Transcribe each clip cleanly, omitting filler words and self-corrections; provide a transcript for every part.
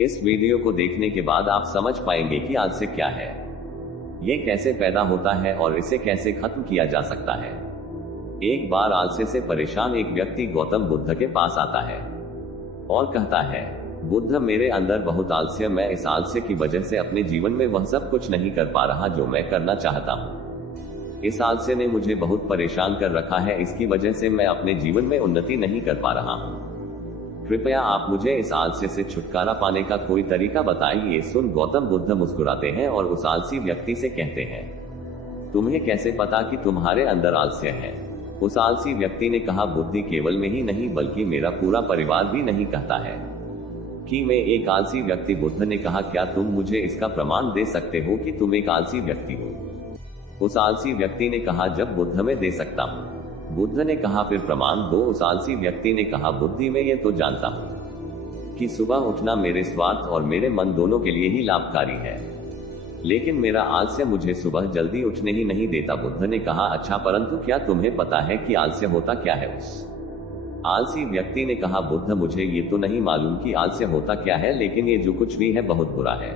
इस वीडियो को देखने के बाद आप समझ पाएंगे कि आलस्य क्या है, ये कैसे पैदा होता है और इसे कैसे खत्म किया जा सकता है। एक बार आलस्य से परेशान एक व्यक्ति गौतम बुद्ध के पास आता है और कहता है, बुद्ध, मेरे अंदर बहुत आलस्य, मैं इस आलस्य की वजह से अपने जीवन में वह सब कुछ नहीं कर पा रहा जो मैं करना चाहता हूँ। इस आलस्य ने मुझे बहुत परेशान कर रखा है, इसकी वजह से मैं अपने जीवन में उन्नति नहीं कर पा रहा हूँ। कृपया आप मुझे इस आलस्य से छुटकारा पाने का कोई तरीका बताइए। सुन गौतम बुद्ध मुस्कुराते हैं और उस आलसी व्यक्ति से कहते हैं, तुम्हें कैसे पता कि तुम्हारे अंदर आलस्य है? उस आलसी व्यक्ति ने कहा, बुद्धि केवल में ही नहीं बल्कि मेरा पूरा परिवार भी नहीं कहता है कि मैं एक आलसी व्यक्ति। बुद्ध ने कहा, क्या तुम मुझे इसका प्रमाण दे सकते हो कि तुम एक आलसी व्यक्ति हो? उस आलसी व्यक्ति ने कहा, जब बुद्ध में दे सकता हूँ। बुद्ध ने कहा, फिर प्रमाण दो। उस आलसी व्यक्ति ने कहा, बुद्धि में ये तो जानता हूँ कि सुबह उठना मेरे स्वार्थ और मेरे मन दोनों के लिए ही लाभकारी है, लेकिन मेरा आलस्य मुझे सुबह जल्दी उठने ही नहीं देता। बुद्ध ने कहा, अच्छा, परंतु क्या तुम्हें पता है कि आलस्य होता क्या है? उस आलसी व्यक्ति ने कहा, बुद्ध, मुझे ये तो नहीं मालूम कि आलस्य होता क्या है, लेकिन ये जो कुछ भी है बहुत बुरा है।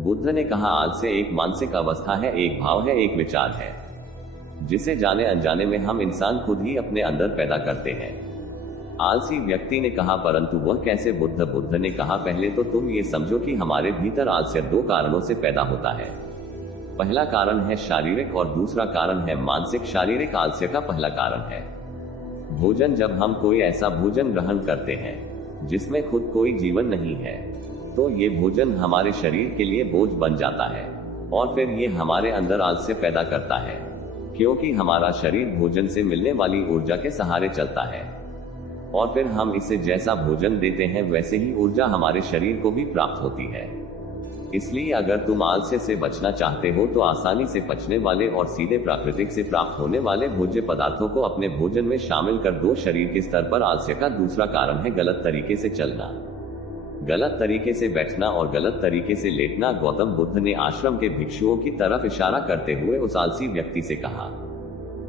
बुद्ध ने कहा, आलस्य एक मानसिक अवस्था है, एक भाव है, एक विचार है, जिसे जाने अनजाने में हम इंसान खुद ही अपने अंदर पैदा करते हैं। आलसी व्यक्ति ने कहा, परंतु वह कैसे? बुद्ध ने कहा, पहले तो तुम ये समझो कि हमारे भीतर आलस्य दो कारणों से पैदा होता है। पहला कारण है शारीरिक और दूसरा कारण है मानसिक। शारीरिक आलस्य का पहला कारण है भोजन। जब हम कोई ऐसा भोजन ग्रहण करते हैं जिसमें खुद कोई जीवन नहीं है, तो ये भोजन हमारे शरीर के लिए बोझ बन जाता है और फिर ये हमारे अंदर आलस्य पैदा करता है, क्योंकि हमारा शरीर भोजन से मिलने वाली ऊर्जा के सहारे चलता है और फिर हम इसे जैसा भोजन देते हैं वैसे ही ऊर्जा हमारे शरीर को भी प्राप्त होती है। इसलिए अगर तुम आलस्य से बचना चाहते हो तो आसानी से पचने वाले और सीधे प्राकृतिक से प्राप्त होने वाले भोज्य पदार्थों को अपने भोजन में शामिल कर दो। शरीर के स्तर पर आलस्य का दूसरा कारण है गलत तरीके से चलना, गलत तरीके से बैठना और गलत तरीके से लेटना। गौतम बुद्ध ने आश्रम के भिक्षुओं की तरफ इशारा करते हुए उस आलसी व्यक्ति से कहा,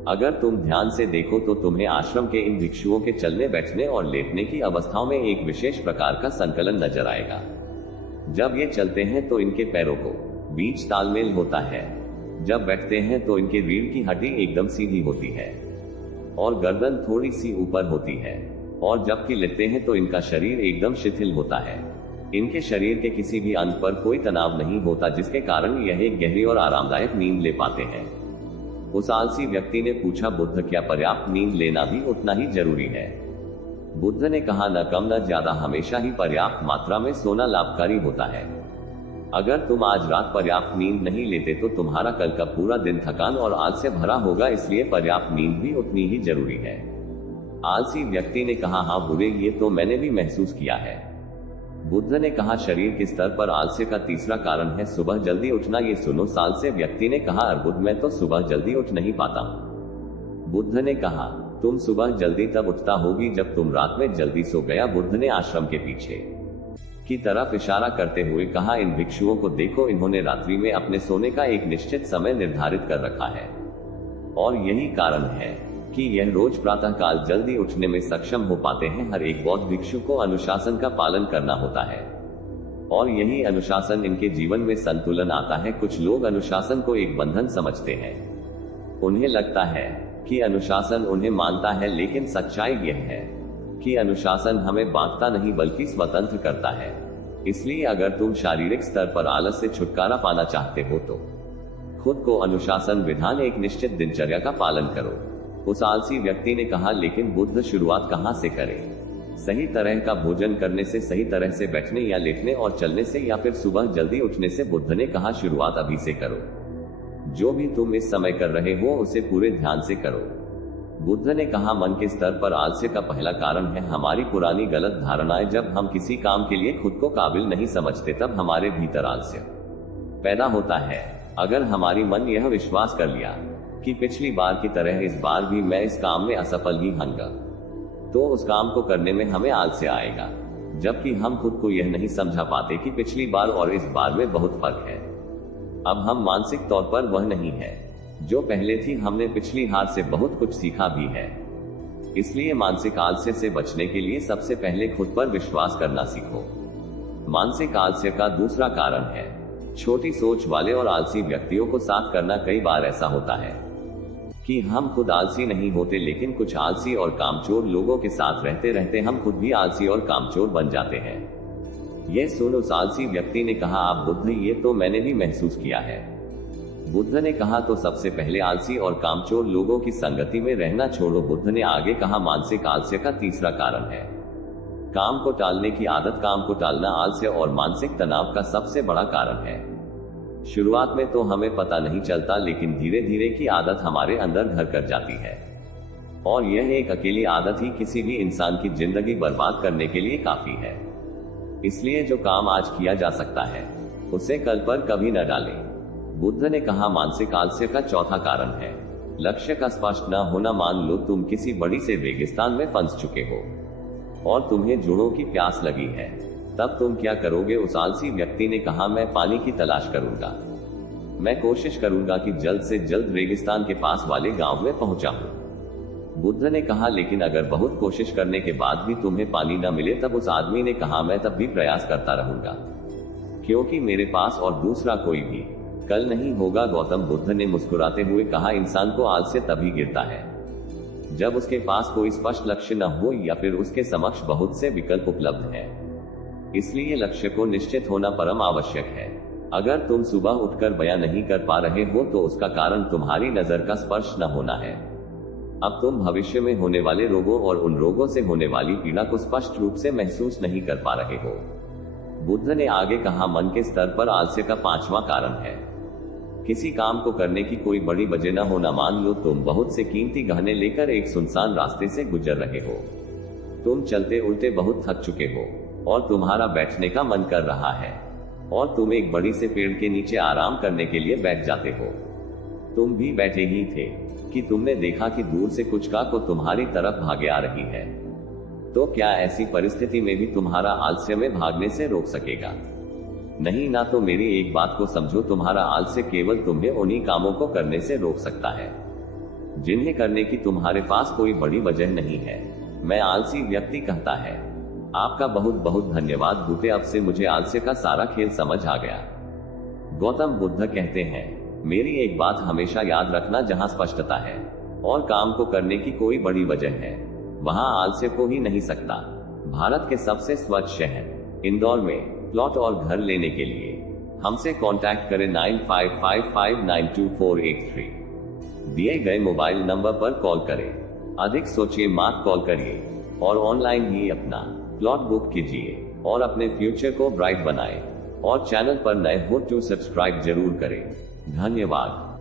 अगर तुम ध्यान से देखो तो तुम्हें आश्रम के इन भिक्षुओं के चलने, बैठने और लेटने की अवस्थाओं में एक विशेष प्रकार का संकलन नजर आएगा। जब ये चलते हैं तो इनके पैरों को बीच तालमेल होता है, जब बैठते हैं तो इनके रीढ़ की हड्डी एकदम सीधी होती है और गर्दन थोड़ी सी ऊपर होती है, और जबकि लेटते हैं तो इनका शरीर एकदम शिथिल होता है। इनके शरीर के किसी भी अंग पर कोई तनाव नहीं होता, जिसके कारण यह एक गहरी और आरामदायक नींद ले पाते हैं। उस आलसी व्यक्ति ने पूछा, बुद्ध, क्या पर्याप्त नींद लेना भी उतना ही जरूरी है? बुद्ध ने कहा, न कम न ज्यादा, हमेशा ही पर्याप्त मात्रा में सोना लाभकारी होता है। अगर तुम आज रात पर्याप्त नींद नहीं लेते तो तुम्हारा कल का पूरा दिन थकान और आलस्य भरा होगा, इसलिए पर्याप्त नींद भी उतनी ही जरूरी है। आलसी व्यक्ति ने कहा, हाँ बुरे, ये तो मैंने भी महसूस किया है। बुद्ध ने कहा, शरीर के स्तर पर आलस्य का तीसरा कारण है सुबह जल्दी उठना। ये सुनो, आलसी व्यक्ति ने कहा, अर्बुद, मैं तो सुबह जल्दी उठ नहीं पाता हूँ। बुद्ध ने कहा, तुम सुबह जल्दी तब उठता होगी जब तुम रात में जल्दी सो गया। बुद्ध ने आश्रम के पीछे की तरफ इशारा करते हुए कहा, इन भिक्षुओं को देखो, इन्होंने रात्रि में अपने सोने का एक निश्चित समय निर्धारित कर रखा है और यही कारण है कि यह रोज प्रातः काल जल्दी उठने में सक्षम हो पाते हैं। हर एक बौद्ध भिक्षु को अनुशासन का पालन करना होता है और यही अनुशासन इनके जीवन में संतुलन आता है। कुछ लोग अनुशासन को एक बंधन समझते हैं, उन्हें लगता है कि अनुशासन उन्हें मानता है, लेकिन सच्चाई यह है कि अनुशासन हमें बांधता नहीं बल्कि स्वतंत्र करता है। इसलिए अगर तुम शारीरिक स्तर पर आलस से छुटकारा पाना चाहते हो तो खुद को अनुशासन विधान, एक निश्चित दिनचर्या का पालन करो। उस आलसी व्यक्ति ने कहा, लेकिन बुद्ध, शुरुआत कहां से करें? सही तरह का भोजन करने से, सही तरह से बैठने या लेटने और चलने से, या फिर सुबह जल्दी उठने से? बुद्ध ने कहा, शुरुआत अभी से करो। जो भी तुम इस समय कर रहे हो उसे पूरे ध्यान से करो। बुद्ध ने कहा, मन के स्तर पर आलस्य का पहला कारण है हमारी पुरानी गलत धारणाएं। जब हम किसी काम के लिए खुद को काबिल नहीं समझते तब हमारे भीतर आलस्य पैदा होता है। अगर हमारी मन यह विश्वास कर लिया कि पिछली बार की तरह इस बार भी मैं इस काम में असफल ही होऊंगा, तो उस काम को करने में हमें आलस्य आएगा। जबकि हम खुद को यह नहीं समझा पाते कि पिछली बार और इस बार में बहुत फर्क है। अब हम मानसिक तौर पर वह नहीं है जो पहले थी। हमने पिछली हार से बहुत कुछ सीखा भी है। इसलिए मानसिक आलस्य से बचने के लिए सबसे पहले खुद पर विश्वास करना सीखो। मानसिक आलस्य का दूसरा कारण है छोटी सोच वाले और आलसी व्यक्तियों को साथ करना। कई बार ऐसा होता है कि हम खुद आलसी नहीं होते, लेकिन कुछ आलसी और कामचोर लोगों के साथ रहते रहते हम खुद भी आलसी और कामचोर बन जाते हैं। यह सुन उस आलसी व्यक्ति ने कहा, आप बुद्ध, ये तो मैंने भी महसूस किया है। बुद्ध ने कहा, तो सबसे पहले आलसी और कामचोर लोगों की संगति में रहना छोड़ो। बुद्ध ने आगे कहा, मानसिक आलस्य का तीसरा कारण है काम को टालने की आदत। काम को टालना आलस्य और मानसिक तनाव का सबसे बड़ा कारण है। शुरुआत में तो हमें पता नहीं चलता, लेकिन धीरे धीरे की आदत हमारे अंदर घर कर जाती है और यह एक अकेली आदत ही किसी भी इंसान की जिंदगी बर्बाद करने के लिए काफी है। इसलिए जो काम आज किया जा सकता है उसे कल पर कभी न डालें। बुद्ध ने कहा, मानसिक आलस्य का चौथा कारण है लक्ष्य का स्पष्ट न होना। मान लो तुम किसी बड़ी से रेगिस्तान में फंस चुके हो और तुम्हें जुड़ों की प्यास लगी है, तब तुम क्या करोगे? उस आलसी व्यक्ति ने कहा, मैं पानी की तलाश करूंगा। मैं कोशिश करूंगा कि जल्द से जल्द रेगिस्तान के पास वाले गांव में पहुंचा हूं। बुद्ध ने कहा, लेकिन अगर बहुत कोशिश करने के बाद भी तुम्हें पानी न मिले? तब उस आदमी ने कहा, मैं तब भी प्रयास करता रहूंगा, क्योंकि मेरे पास और दूसरा कोई भी कल नहीं होगा। गौतम बुद्ध ने मुस्कुराते हुए कहा, इंसान को आलस्य तभी गिरता है जब उसके पास कोई स्पष्ट लक्ष्य न हो या फिर उसके समक्ष बहुत से विकल्प उपलब्ध हैं। इसलिए लक्ष्य को निश्चित होना परम आवश्यक है। अगर तुम सुबह उठकर बयां नहीं कर पा रहे हो तो उसका कारण तुम्हारी नजर का स्पर्श न होना है। अब तुम भविष्य में होने वाले रोगों और उन रोगों से होने वाली पीड़ा को स्पष्ट रूप से महसूस नहीं कर पा रहे हो। बुद्ध ने आगे कहा, मन के स्तर पर आलस्य का पांचवा कारण है किसी काम को करने की कोई बड़ी वजह न होना। मान लो तुम बहुत से कीमती गहने लेकर एक सुनसान रास्ते से गुजर रहे हो। तुम चलते उलटे बहुत थक चुके हो और तुम्हारा बैठने का मन कर रहा है और तुम एक बड़ी से पेड़ के नीचे आराम करने के लिए बैठ जाते हो। तुम भी बैठे ही थे कि तुमने देखा कि दूर से कुछ काको तुम्हारी तरफ भागे आ रही है। तो क्या ऐसी परिस्थिति में भी तुम्हारा आलस्य में भागने से रोक सकेगा? नहीं ना। तो मेरी एक बात को समझो, तुम्हारा आलस्य केवल तुम्हें उन्हीं कामों को करने से रोक सकता है जिन्हें करने की तुम्हारे पास कोई बड़ी वजह नहीं है। मैं आलसी व्यक्ति कहता है, आपका बहुत बहुत धन्यवाद बूटे, अब से मुझे आलस्य का सारा खेल समझ आ गया। गौतम बुद्ध कहते हैं, मेरी एक बात हमेशा याद रखना, जहां स्पष्टता है और काम को करने की कोई बड़ी वजह है, वहां आलस्य को ही नहीं सकता। भारत के सबसे स्वच्छ शहर इंदौर में प्लॉट और घर लेने के लिए हमसे कांटेक्ट करें 9555924883 दिए गए मोबाइल नंबर पर कॉल करें। अधिक सोचिए मत कॉल करिए और ऑनलाइन ही अपना प्लॉट बुक कीजिए और अपने फ्यूचर को ब्राइट बनाएं। और चैनल पर नए हो तो सब्सक्राइब जरूर करें। धन्यवाद।